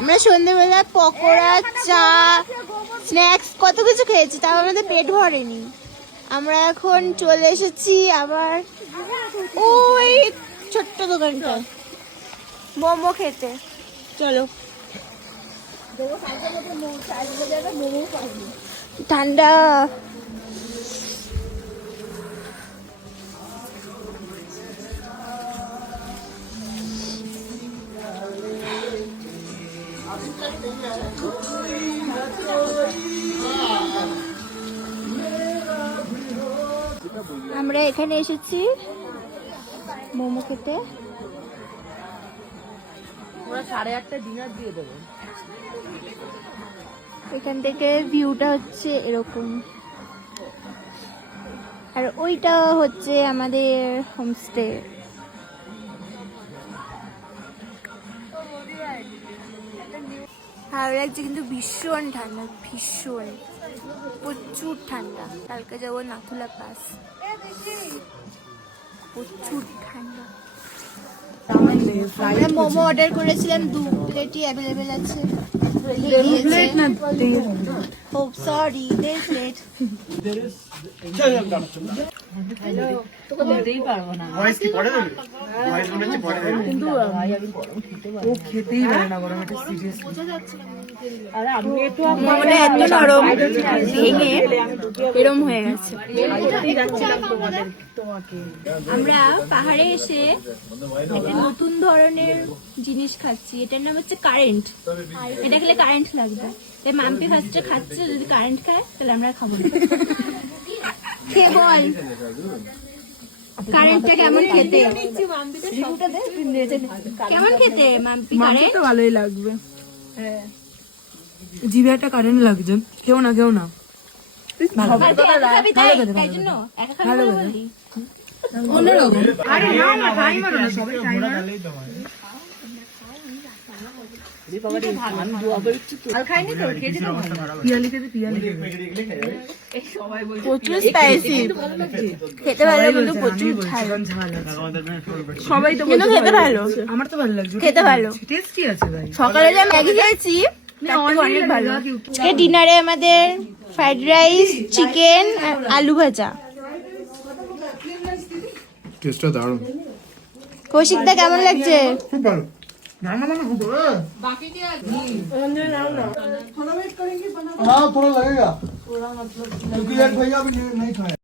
আমরা সন্ধ্যেবেলা পকোড়া, চা, স্ন্যাক্স কত কিছু খেয়েছি, তাও আমাদের পেট ভরেনি। আমরা এখন চলে এসেছি আবার ওই ছোট্ট দোকানটা মোমো খেতে। চলো। ঠান্ডা। আমরা এখানে এসেছি মোমো খেতে। ওরা 8:30 ডিনার দিয়ে দেবে। এখান থেকে ভিউটা হচ্ছে এরকম, আর ওইটা হচ্ছে আমাদের হোমস্টে। ভালো লাগছে কিন্তু ভীষণ ঠান্ডা, ভীষণ প্রচুর ঠান্ডা। কালকে যাবো নাথুলা পাস, প্রচুর ঠান্ডা। আমরা মোমো অর্ডার করেছিলাম, 2 প্লেটই অ্যাভেলেবেল আছে। Oh, sorry, there's plate. খেতেই পারবো না। কিন্তু ও খেতেই পারে না গরম, এটা সিরিয়াসলি। আরে আমি একটু মোমোটা এত নরম, ভেঙে এরম হয়ে গেছে। আমরা পাহাড়ে এসে একটা নতুন ধরনের জিনিস খাচ্ছি, এটার নাম হচ্ছে কারেন্ট। এটা খেলে কারেন্ট লাগবে, তাই মাম্পি ফার্স্টে খাচ্ছে, যদি কারেন্ট খায় তাহলে আমরা খাবো না। খেয়ে বল কারেন্টটা কেমন খেতে? কেমন খেতে মাম্পি? কারেন্ট তো ভালোই লাগবে। হ্যাঁ, জিভে একটা কারেন্ট লাগছে। কেউ না প্রচুর স্পাইসি, খেতে ভালো কিন্তু প্রচুর ঝাল। সবাই তো কিন্তু খেতে ভালো, আমার তো ভালো লাগছে, খেতে ভালো, টেস্টি আছে ভাই। সকালে যা ম্যাগি খেয়েছি অনেক ভালো। আজকে ডিনারে আমাদের ফ্রাইড রাইস, চিকেন আর আলু ভাজা। টেস্টটা দারুণ। কৌশিকদা কেমন লাগছে? খুব ভালো। हाँ थोड़ा लगेगा क्योंकि यार भैया अभी नहीं खाए।